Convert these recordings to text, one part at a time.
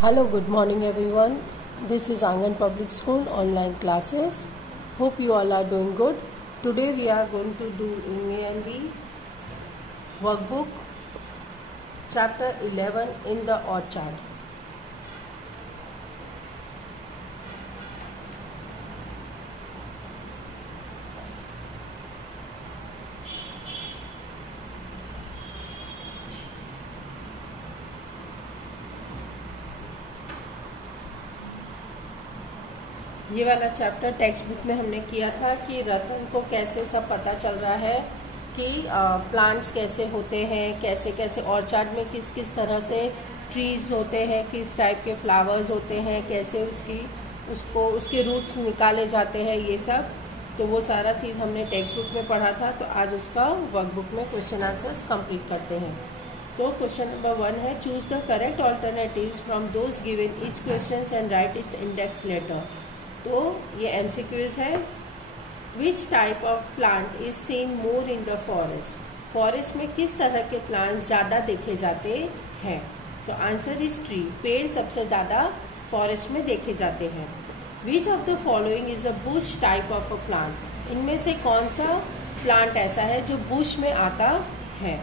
Hello, good morning everyone. This is Angan Public School online classes. Hope you all are doing good. Today we are going to do in ALV workbook chapter 11 in the orchard. ये वाला chapter text book में हमने किया था कि रतन को कैसे सब पता चल रहा है कि प्लांट्स कैसे होते हैं, कैसे कैसे ऑर्चार्ड में किस किस तरह से ट्रीज होते हैं, किस टाइप के फ्लावर्स होते हैं, कैसे उसके रूट्स निकाले जाते हैं, ये सब। तो वो सारा चीज़ हमने टेक्स्ट बुक में पढ़ा था। तो आज उसका वर्कबुक में क्वेश्चन आंसर्स कंप्लीट करते हैं। तो क्वेश्चन नंबर 1 है, choose the correct alternatives from those given each question and write its index letter. तो ये MCQs है। Which type of plant is seen more in the forest. Forest में किस तरह के प्लांट्स ज़्यादा देखे जाते हैं। So answer is tree. पेड़ सबसे ज़्यादा फॉरेस्ट में देखे जाते हैं। Which of the following is a bush type of a plant. इनमें से कौन सा प्लांट ऐसा है जो बुश में आता है।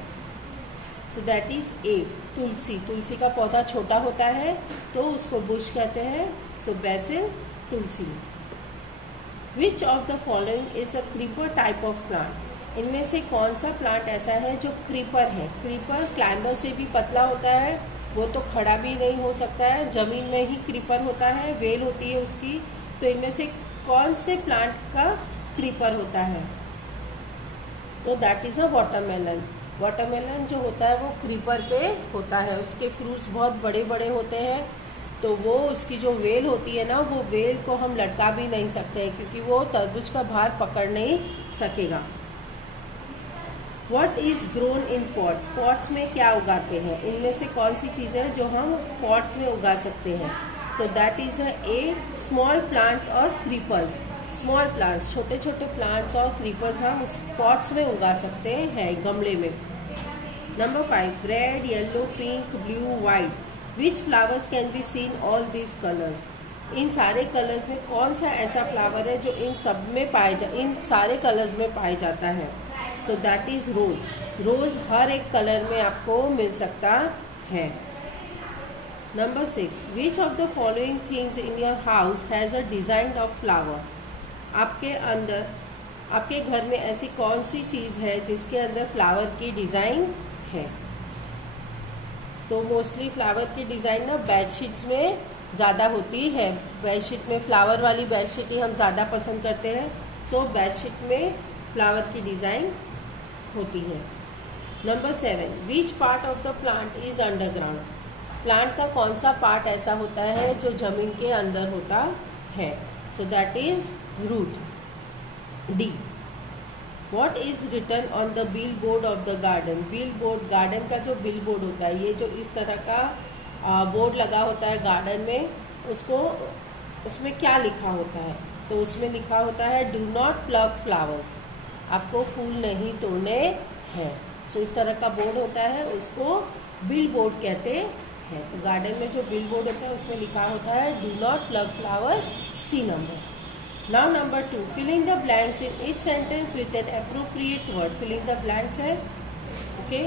सो दैट इज ए, तुलसी। तुलसी का पौधा छोटा होता है तो उसको बुश कहते हैं। So basil, tulsi. Which of the following is a creeper type of plant. इनमें से कौन सा प्लांट ऐसा है जो क्रीपर है। क्रीपर क्लाइंबर से भी पतला होता है, वो तो खड़ा भी नहीं हो सकता है, जमीन में ही क्रीपर होता है, वेल होती है उसकी। तो इनमें से कौन से प्लांट का क्रीपर होता है। तो that is a watermelon. Watermelon जो होता है वो क्रीपर पे होता है, उसके फ्रूट्स बहुत बड़े बड़े होते हैं। तो वो उसकी जो वेल होती है ना, वो वेल को हम लटका भी नहीं सकते हैं क्योंकि वो तरबूज का भार पकड़ नहीं सकेगा। What is grown in pots? Pots में क्या उगाते हैं। इनमें से कौन सी चीज़ है जो हम पॉट्स में उगा सकते हैं। So that is a small plants और क्रीपर्स। स्मॉल प्लांट्स, छोटे छोटे प्लांट्स और क्रीपर्स हम उस पॉट्स में उगा सकते हैं, गमले में। Number 5, red, yellow, pink, blue, white. Which flowers can be seen all this colours. इन सारे कलर्स में कौन सा ऐसा फ्लावर है जो इन सब में इन सारे कलर्स में पाया जाता है। So that is rose. रोज हर एक कलर में आपको मिल सकता है। Number 6, which of the following things in your house has a design of flower. आपके घर में ऐसी कौन सी चीज है जिसके अंदर फ्लावर की डिजाइन है। तो मोस्टली फ्लावर की डिजाइन ना बेडशीट्स में ज़्यादा होती है। बेडशीट में फ्लावर वाली बेडशीट ही हम ज़्यादा पसंद करते हैं। सो बेडशीट में फ्लावर की डिजाइन होती है। Number 7, which part of the plant is underground. Plant का कौन सा पार्ट ऐसा होता है जो जमीन के अंदर होता है। So that is root. D, What is written on the billboard of the garden? Billboard, garden का जो बिलबोर्ड होता है, ये जो इस तरह का बोर्ड लगा होता है गार्डन में, उसमें क्या लिखा होता है। तो उसमें लिखा होता है डू नॉट प्लग फ्लावर्स। आपको फूल नहीं तोड़ने हैं। सो इस तरह का बोर्ड होता है, उसको बिलबोर्ड कहते हैं। तो गार्डन में जो बिलबोर्ड होता है उसमें लिखा होता है do not pluck flowers, C number. Now number 2, filling the blanks in each sentence with an appropriate word. Filling the blanks है, okay.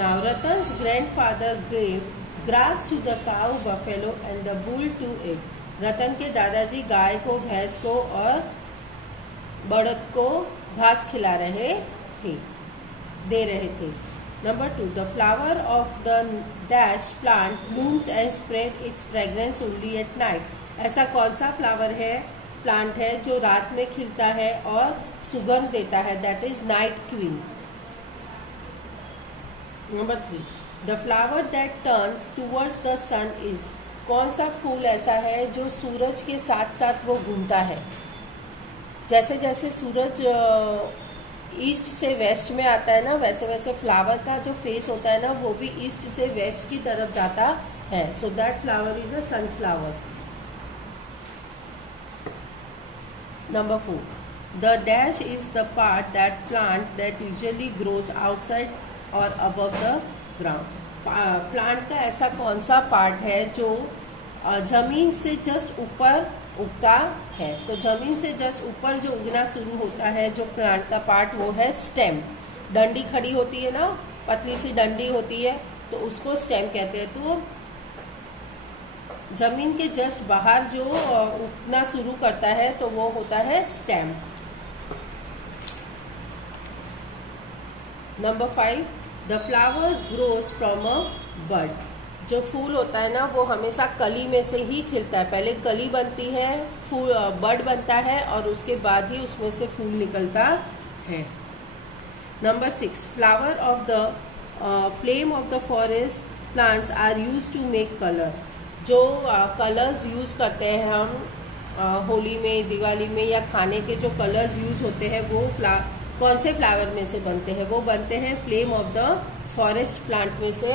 Now Ratan's grandfather gave grass to the cow, buffalo and the bull to it. रतन के दादाजी गाय को, भैंस को और बड़द को घास खिला रहे थे, दे रहे थे। Number 2, the flower of the dash plant blooms and spread its fragrance only at night. ऐसा कौन सा फ्लावर है, प्लांट है जो रात में खिलता है और सुगंध देता है। That is night queen. Number 3, the flower that turns towards the sun is. कौन सा फूल ऐसा है जो सूरज के साथ साथ वो घूमता है। जैसे जैसे सूरज ईस्ट से वेस्ट में आता है ना, वैसे वैसे फ्लावर का जो फेस होता है ना, वो भी ईस्ट से वेस्ट की तरफ जाता है। So that flower is a sunflower. Number 4, the dash is the part that plant that usually grows outside or above the ground. Plant का ऐसा कौन सा पार्ट है जो जमीन से जस्ट ऊपर उगता है। तो जमीन से जस्ट ऊपर जो उगना शुरू होता है जो प्लांट का पार्ट, वो है स्टेम। डंडी खड़ी होती है ना, पतली सी डंडी होती है, तो उसको स्टेम कहते हैं। तो जमीन के जस्ट बाहर जो उगना शुरू करता है तो वो होता है stem. Number 5, the flower grows from a bud. जो फूल होता है ना वो हमेशा कली में से ही खिलता है। पहले कली बनती है, फूल बड बनता है और उसके बाद ही उसमें से फूल निकलता है। Number 6, flower of the flame of the forest plants are use to make colour. जो कलर्स यूज करते हैं हम होली में, दिवाली में, या खाने के जो कलर्स यूज होते हैं वो कौन से फ्लावर में से बनते हैं? वो बनते हैं flame of the forest plant में से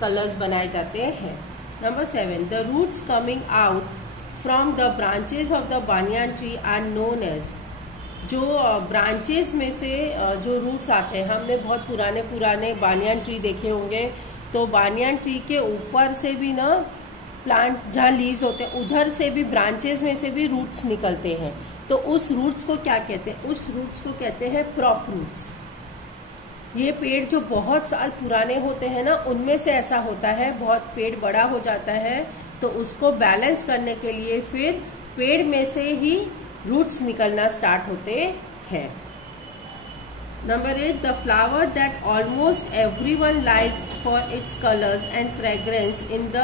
कलर्स बनाए जाते हैं। Number 7, the roots coming out from the branches of the banyan tree are known as. जो ब्रांचेस में से जो रूट्स आते हैं, हमने बहुत पुराने बानियान ट्री देखे होंगे, तो बानियान ट्री के ऊपर से भी ना प्लांट जहाँ लीव्स होते हैं उधर से भी ब्रांचेस में से भी रूट्स निकलते हैं। तो उस रूट्स को क्या कहते हैं? उस रूट्स को कहते हैं प्रॉप रूट्स। ये पेड़ जो बहुत साल पुराने होते हैं ना, उनमें से ऐसा होता है, बहुत पेड़ बड़ा हो जाता है तो उसको बैलेंस करने के लिए फिर पेड़ में से ही रूट्स निकलना स्टार्ट होते हैं। Number 8, the flower that almost everyone likes for its colours and fragrance in the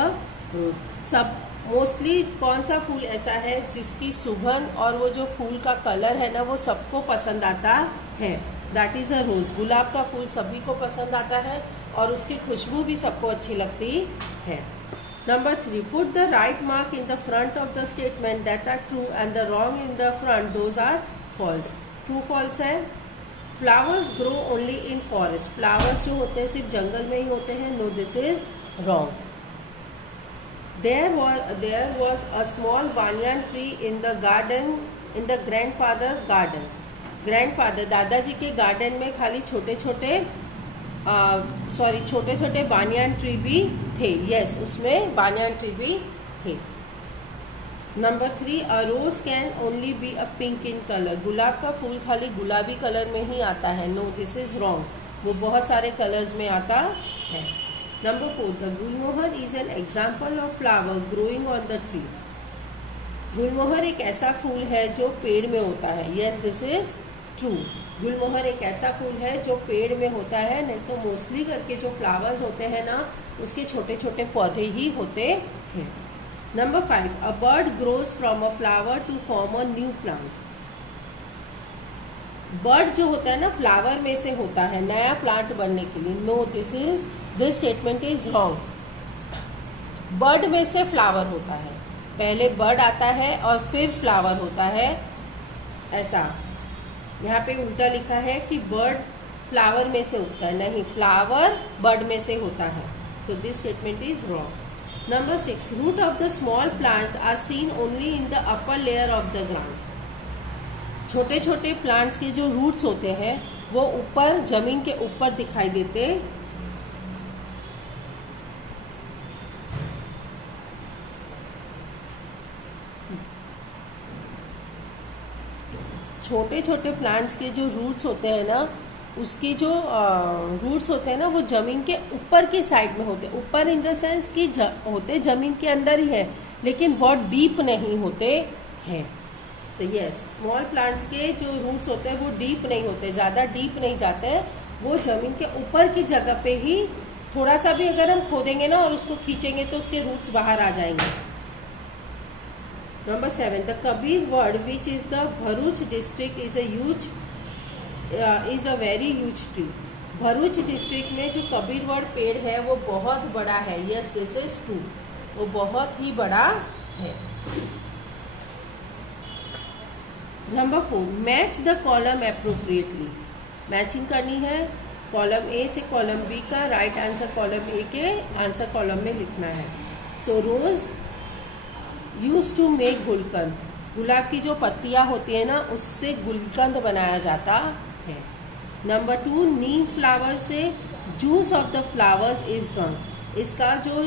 rose. सब मोस्टली कौन सा फूल ऐसा है जिसकी सुगंध और वो जो फूल का कलर है ना वो सबको पसंद आता है? दैट इज अ रोज। गुलाब का फूल सभी को पसंद आता है और उसकी खुशबू भी सबको अच्छी लगती है। Number 3, put the right mark in the front of the statement that are true and the wrong in the front those are false. True false है, flowers grow only in forest. फ्लावर्स जो होते हैं सिर्फ जंगल में ही होते हैं। No, this is wrong. There was a small banyan tree in the garden, in the grandfather gardens. Grandfather, दादाजी के गार्डन में खाली छोटे छोटे बानियान ट्री भी थे। यस, उसमें बानियान ट्री भी थे। Number 3, a rose can only be a pink in colour. गुलाब का फूल खाली गुलाबी कलर में ही आता है। No, this is wrong. वो बहुत सारे कलर्स में आता है। Number 4, the Gulmohar is an example of flower growing on the tree. गुलमोहर एक ऐसा फूल है जो पेड़ में होता है। Yes, this is true. गुलमोहर एक ऐसा फूल है जो पेड़ में होता है, नहीं तो मोस्टली करके जो फ्लावर्स होते हैं ना उसके छोटे छोटे पौधे ही होते हैं। Number 5, a bird grows from a flower to form a new plant. Bird जो होता है ना फ्लावर में से होता है नया प्लांट बनने के लिए। No, this statement is wrong. Bud में से फ्लावर होता है, पहले बर्ड आता है और फिर फ्लावर होता है, ऐसा यहाँ पे उल्टा लिखा है कि बर्ड फ्लावर में से उगता है। नहीं, फ्लावर बर्ड में से होता है। So this statement is wrong. Number 6, root of the small plants are seen only in the upper layer of the ground. छोटे छोटे प्लांट्स के जो रूट्स होते हैं वो ऊपर जमीन के ऊपर दिखाई देते। छोटे छोटे प्लांट्स के जो रूट्स होते हैं ना, उसके जो रूट्स होते हैं ना वो जमीन के ऊपर की साइड में होते। ऊपर इन द सेंस की होते जमीन के अंदर ही है, लेकिन बहुत डीप नहीं होते हैं। सो यस, स्मॉल प्लांट्स के जो रूट्स होते हैं वो डीप नहीं होते, ज्यादा डीप नहीं जाते हैं। वो जमीन के ऊपर की जगह पे ही थोड़ा सा भी अगर हम खोदेंगे ना और उसको खींचेंगे तो उसके रूट्स बाहर आ जाएंगे। Number 7, the Kabir word which is the Bharuch district is a very huge tree. Bharuch district में जो कबीर वर्ड पेड़ है वो बहुत बड़ा है। यस, दिस इज ट्रू, वो बहुत ही बड़ा है। Number 4, match the column appropriately. Matching करनी है कॉलम ए से कॉलम बी का। राइट आंसर कॉलम ए के आंसर कॉलम में लिखना है। सो रोज यूज टू मेक गुलकंद। गुलाब की जो पत्तियां होती है ना उससे गुलकंद बनाया जाता है। नंबर 2, नीम फ्लावर से juice of the flowers is drunk. इसका जो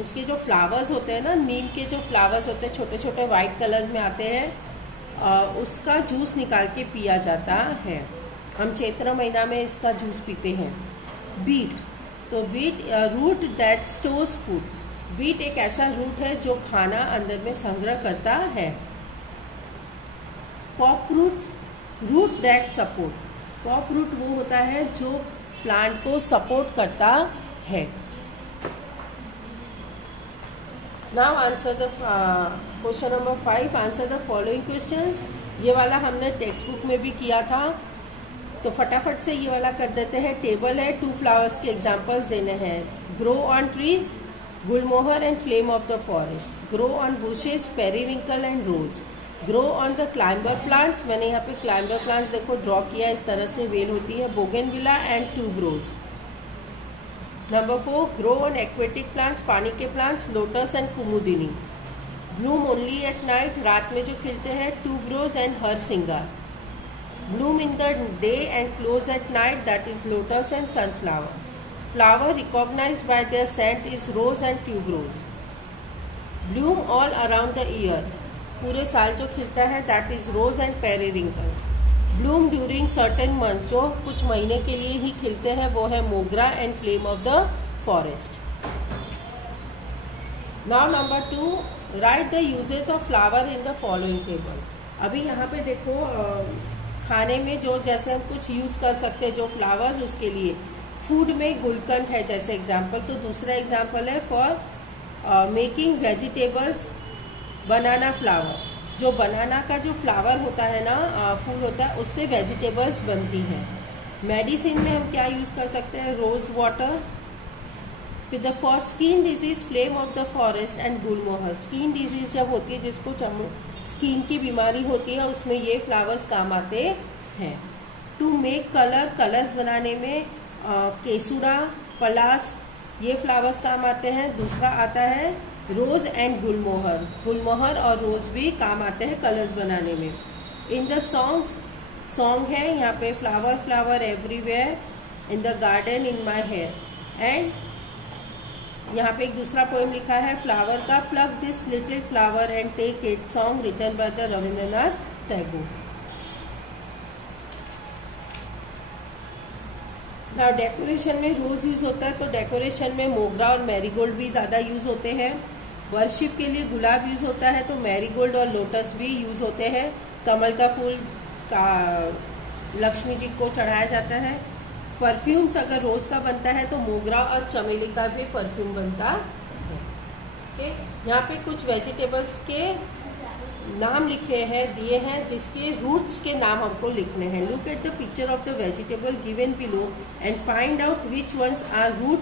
इसके जो फ्लावर्स होते हैं ना, नीम के जो फ्लावर्स होते हैं छोटे छोटे वाइट कलर्स में आते हैं, उसका जूस निकाल के पिया जाता है। हम चैत्र महीना में इसका जूस पीते हैं। बीट, तो beet root that stores food. Beet एक ऐसा रूट है जो खाना अंदर में संग्रह करता है। पॉप रूट्स, रूट दैट सपोर्ट। पॉप रूट वो होता है जो प्लांट को सपोर्ट करता है। Now answer the question number 5, answer the following questions. ये वाला हमने टेक्स्ट बुक में भी किया था, तो फटाफट से ये वाला कर देते हैं। टेबल है, 2 फ्लावर्स के एग्जांपल्स देने हैं। Grow on trees, gulmohar and flame of the forest. Grow on bushes, periwinkle and rose. Grow on the climber plants, मैंने यहाँ पे क्लाइंबर प्लांट्स देखो ड्रॉ किया, इस तरह से वेल होती है। Bougainvillea and tuberose. Number 4, grow on aquatic plants, पानी के plants, lotus and kumudini. Bloom only at night, रात में जो खिलते हैं, tuberose and harsinga. Bloom in the day and close at night, that is lotus and sunflower. Flower recognized by their scent is rose and tuberose. Bloom all around the year, पूरे साल जो खिलता है, that is rose and periwinkle. Bloom during certain months, जो कुछ महीने के लिए ही खिलते हैं, वो है मोगरा and flame of the forest. Now number 2, write the uses of flower in the following table. अभी यहाँ पे देखो खाने में जो जैसे हम कुछ यूज कर सकते हैं जो फ्लावर्स, उसके लिए फूड में गुलकंद है जैसे एग्जाम्पल। तो दूसरा एग्जाम्पल है for making vegetables, banana flower. जो बनाना का जो फ्लावर होता है ना, फूल होता है, उससे वेजिटेबल्स बनती हैं। मेडिसिन में हम क्या यूज कर सकते हैं, रोज वाटर। फिर the for skin disease, flame of the forest and Gulmohar. Skin disease जब होती है, जिसको स्किन की बीमारी होती है, उसमें ये फ्लावर्स काम आते हैं। टू मेक कलर, कलर्स बनाने में केसुड़ा, पलास, ये फ्लावर्स काम आते हैं। दूसरा आता है रोज एंड गुलमोहर। गुलमोहर और रोज भी काम आते हैं कलर्स बनाने में। इन द सॉन्ग्स, सॉन्ग है यहाँ पे, flower flower everywhere, in the garden, in my hair. And यहाँ पे एक दूसरा पोएम लिखा है फ्लावर का, pluck this little flower and take it, song written by the Rabindranath Tagore. ना डेकोरेशन में रोज यूज होता है, तो डेकोरेशन में मोगरा और मैरीगोल्ड भी ज्यादा यूज होते हैं। वर्शिप के लिए गुलाब यूज होता है, तो मैरीगोल्ड और लोटस भी यूज होते हैं। कमल का फूल का लक्ष्मी जी को चढ़ाया जाता है। परफ्यूम्स अगर रोज का बनता है तो मोगरा और चमेली का भी परफ्यूम बनता है। ओके, यहाँ पे कुछ वेजिटेबल्स के नाम लिखे हैं, दिए हैं, जिसके रूट्स के नाम हमको लिखने हैं। Look at the picture of the vegetable given below and find out which ones are root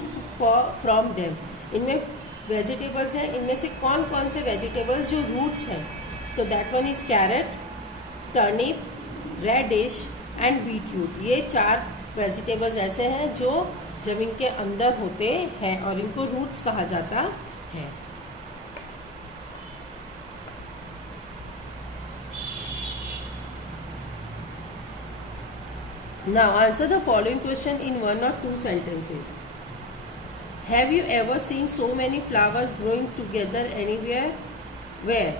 from them. इनमें वेजिटेबल्स हैं, इनमें से कौन कौन से वेजिटेबल्स जो रूट्स हैं। So that one is carrot, turnip, radish and beetroot. ये 4 वेजिटेबल्स ऐसे हैं जो जमीन के अंदर होते हैं और इनको रूट्स कहा जाता है। Now answer the following question in 1 or 2 sentences. Have you ever seen so many flowers growing together anywhere? Where?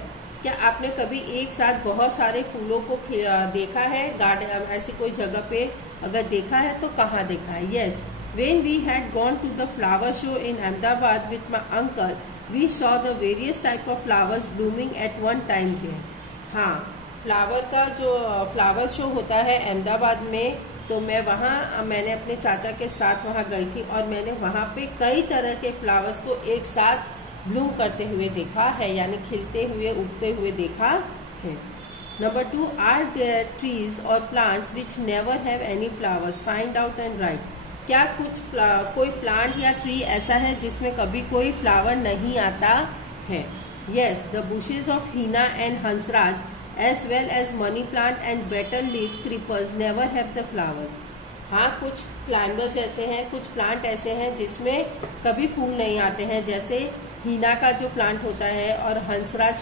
क्या आपने कभी एक साथ बहुत सारे फूलों को देखा है गार्डन, ऐसी कोई जगह पे अगर देखा है तो कहाँ देखा है? Yes, when we had gone to the flower show in Ahmedabad with my uncle, we saw the various type of flowers blooming at one time there. हाँ, फ्लावर का जो फ्लावर शो होता है अहमदाबाद में, तो मैंने अपने चाचा के साथ वहाँ गई थी और मैंने वहाँ पे कई तरह के फ्लावर्स को एक साथ ब्लूम करते हुए देखा है, यानी खिलते हुए, उगते हुए देखा है। नंबर 2, आर देयर ट्रीज और plants which never have any flowers, find out and right. क्या कोई प्लांट या ट्री ऐसा है जिसमें कभी कोई फ्लावर नहीं आता है? Yes, the bushes of henna and Hansraj as well as money plant and betel leaf creepers never have the flowers. हाँ, कुछ क्लाइंबर्स ऐसे हैं, कुछ प्लांट ऐसे हैं जिसमें कभी फूल नहीं आते हैं, जैसे हीना का जो प्लांट होता है और हंसराज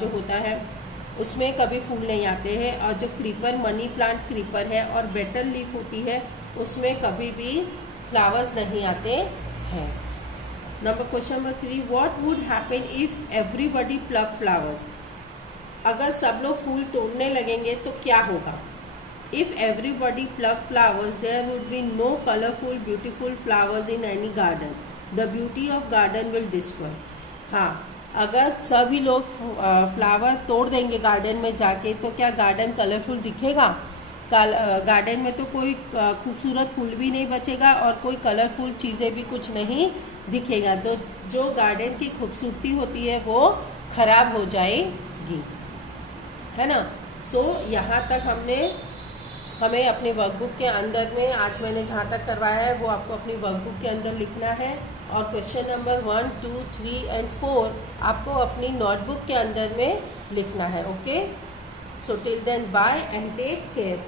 जो होता है उसमें कभी फूल नहीं आते हैं, और जो क्रीपर, मनी प्लांट क्रीपर है और बेटल लीफ होती है उसमें कभी भी फ्लावर्स नहीं आते हैं। Question number 3, what would happen if everybody pluck flowers? अगर सब लोग फूल तोड़ने लगेंगे तो क्या होगा? If everybody pluck flowers there would be no colourful beautiful flowers in any garden, the beauty of garden will destroy. हाँ, अगर सभी लोग फ्लावर तोड़ देंगे गार्डन में जाके तो क्या गार्डन कलरफुल दिखेगा? गार्डन में तो कोई खूबसूरत फूल भी नहीं बचेगा और कोई कलरफुल चीजें भी कुछ नहीं दिखेगा, तो जो गार्डन की खूबसूरती होती है वो खराब हो जाएगी, है ना। सो यहाँ तक हमें अपने वर्कबुक के अंदर में आज मैंने जहाँ तक करवाया है वो आपको अपनी वर्कबुक के अंदर लिखना है, और क्वेश्चन नंबर 1, 2, 3 एंड 4 आपको अपनी नोटबुक के अंदर में लिखना है। Okay, so till then bye and take care.